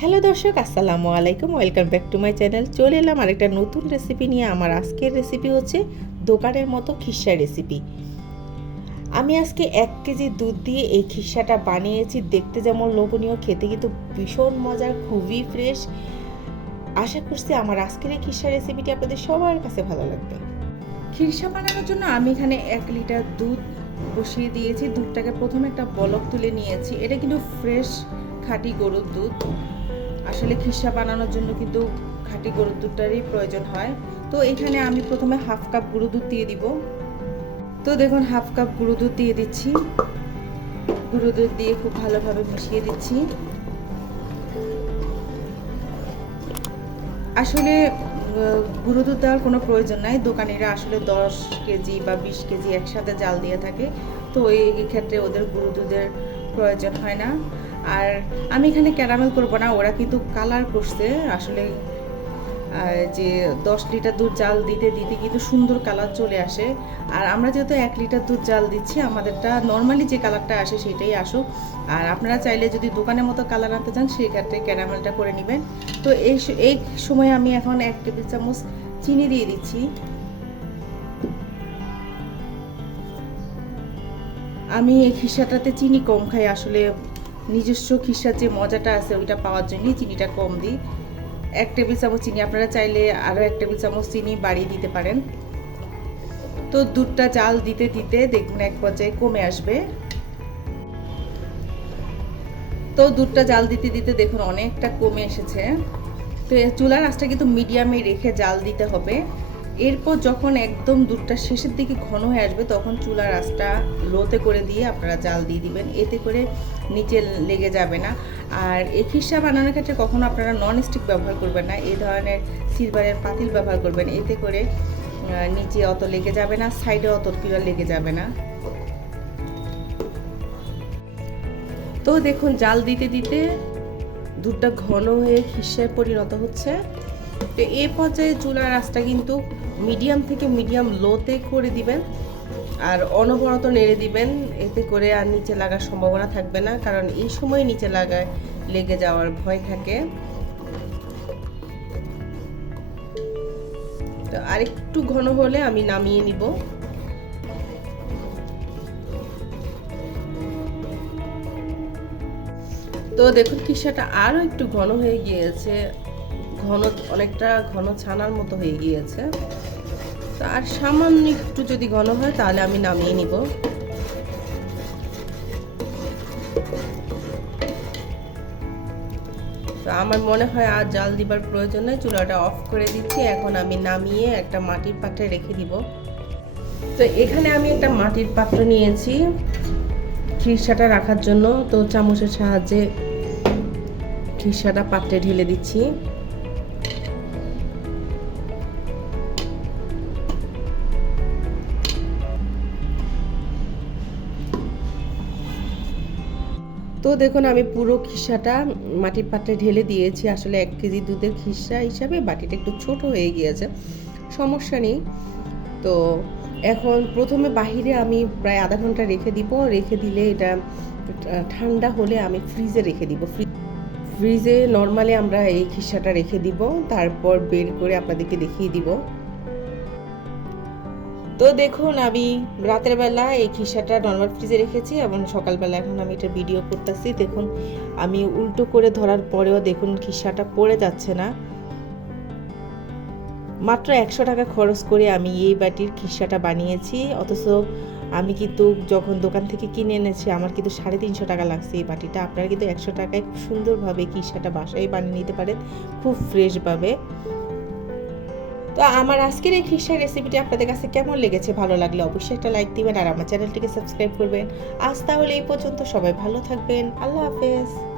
Hello দর্শক, আসসালামু আলাইকুম। Welcome back to my channel চলে এলাম আরেকটা নতুন রেসিপি নিয়ে। আমার আজকের রেসিপি হচ্ছে দোকানের মতো খিসা রেসিপি আমি আজকে এক কেজি দুধ দিয়ে এই খিসাটা বানিয়েছি। দেখতে যেমন লোভনীয়, খেতে কিন্তু ভীষণ মজার, খুবই ফ্রেশ আশা করছি আমার আজকের এই খিসা রেসিপিটি আপনাদের সবার কাছে ভালো লাগবে। খিরসা বানানোর জন্য আমি এখানে এক লিটার দুধ বসিয়ে দিয়েছি। দুধটাকে প্রথমে একটা বলক তুলে নিয়েছি। এটা কিন্তু ফ্রেশ খাঁটি গরুর দুধ। আসলে খিসা বানানোর জন্য কিন্তু খাঁটি গরুর দুধটারই প্রয়োজন হয়। তো এখানে আমি প্রথমে হাফ কাপ গুঁড়ো দুধ দিয়ে দিব। তো দেখুন, হাফ কাপ গুঁড়ো দুধ দিয়ে দিচ্ছি। গুঁড়ো দুধ দিয়ে খুব ভালোভাবে মিশিয়ে দিচ্ছি। আসলে গুঁড়ো দুধ দেওয়ার কোনো প্রয়োজন নাই। দোকানিরা আসলে দশ কেজি বা বিশ কেজি একসাথে জাল দিয়ে থাকে। তো এই ক্ষেত্রে ওদের গুঁড়ো দুধের প্রয়োজন হয় না। আর আমি এখানে ক্যারামেল করব না, ওরা কিন্তু কালার করছে। আসলে যে দশ লিটার দুধ জাল দিতে দিতে কিন্তু সুন্দর কালার চলে আসে। আর আমরা যেহেতু এক লিটার দুধ জাল দিচ্ছি, আমাদেরটা নর্মালি যে কালারটা আসে সেটাই আসুক। আর আপনারা চাইলে যদি দোকানের মতো কালার আনতে চান সেই ক্ষেত্রে ক্যারামেলটা করে নেবেন। তো এই এই সময় আমি এখন এক টেবিল চামচ চিনি দিয়ে দিচ্ছি। আমি এই খিসাটাতে চিনি কম খাই, আসলে নিজস্ব খিসার যে মজাটা আছে, ওইটা পাওয়ার জন্যই চিনিটা কম দিই। এক টেবিল চামচ চিনি আপনারা চাইলে আরও এক টেবিল চামচ চিনি বাড়িয়ে দিতে পারেন। তো দুধটা চাল দিতে দিতে দেখুন এক পর্যায়ে কমে আসবে। তো দুধটা জাল দিতে দিতে দেখুন অনেকটা কমে এসেছে। তো চুলার আঁচটা কিন্তু মিডিয়ামে রেখে জাল দিতে হবে। এরপর যখন একদম দুধটা শেষের দিকে ঘন হয়ে আসবে, তখন চুলার আঁচটা লোতে করে দিয়ে আপনারা জাল দিয়ে দিবেন। এতে করে নিচে লেগে যাবে না। আর এই খিসা বানানোর ক্ষেত্রে কখনো আপনারা নন স্টিক ব্যবহার করবেন না। এই ধরনের সিলভারের পাতিল ব্যবহার করবেন। এতে করে নিচে অত লেগে যাবে না, সাইডে অত পিওর লেগে যাবে না। তো দেখুন, জাল দিতে দিতে দুধটা ঘন হয়ে খিসায় পরিণত হচ্ছে। তো এই পর্যায়ে চুলার আঁচটা কিন্তু মিডিয়াম থেকে মিডিয়াম লোতে করে দিবেন আর অনবরত নেড়ে দিবেন। এতে করে আর নিচে লাগার সম্ভাবনা থাকবে না, কারণ এই সময় নিচে লাগায় লেগে যাওয়ার ভয় থাকে। তো আরেকটু ঘন হলে আমি নামিয়ে নিব। তো দেখুন কিসাটা আরও একটু ঘন হয়ে গিয়েছে। ঘন, অনেকটা ঘন ছানার মতো হয়ে গিয়েছে। আর সামান্য একটু যদি ঘন হয়, তাহলে আমি নামিয়ে নিব। তো আমার মনে হয় আর জাল দিবার প্রয়োজন নেই, চুলাটা অফ করে দিচ্ছি। এখন আমি নামিয়ে একটা মাটির পাত্রে রেখে দিব। তো এখানে আমি একটা মাটির পাত্র নিয়েছি, খিরসাটা রাখার জন্য। তো চামচের সাহায্যে খিরসাটা পাত্রে ঢেলে দিচ্ছি। তো দেখুন, আমি পুরো খিসাটা মাটির পাত্রে ঢেলে দিয়েছি। আসলে এক কেজি দুধের খিসা হিসাবে বাটিটা একটু ছোট হয়ে গিয়েছে, সমস্যা নেই। তো এখন প্রথমে বাহিরে আমি প্রায় আধা ঘণ্টা রেখে দিব। রেখে দিলে এটা ঠান্ডা হলে আমি ফ্রিজে রেখে দিব। ফ্রিজে নর্মালি আমরা এই খিসাটা রেখে দিব। তারপর বের করে আপনাদেরকে দেখিয়ে দিব। তো দেখুন, আমি রাতের বেলা এই খিসাটা নর্মাল ফ্রিজে রেখেছি এবং সকালবেলা এখন আমি এটা ভিডিও করতেছি। দেখুন, আমি উল্টো করে ধরার পরেও দেখুন খিসাটা পড়ে যাচ্ছে না। মাত্র একশো টাকা খরচ করে আমি এই বাটির খিসাটা বানিয়েছি, অথচ আমি কিন্তু যখন দোকান থেকে কিনে এনেছি, আমার কিন্তু সাড়ে তিনশো টাকা লাগছে এই বাটিটা। আপনারা কিন্তু একশো টাকায় খুব সুন্দরভাবে খিসাটা বাসায় বানিয়ে নিতে পারেন, খুব ফ্রেশভাবে তো আমার আজকের এই খিসার রেসিপিটি আপনাদের কাছে কেমন লেগেছে? ভালো লাগলে অবশ্যই একটা লাইক দিবেন আর আমার চ্যানেলটিকে সাবস্ক্রাইব করবেন। আজ তাহলে এই পর্যন্ত সবাই ভালো থাকবেন। আল্লাহ হাফেজ।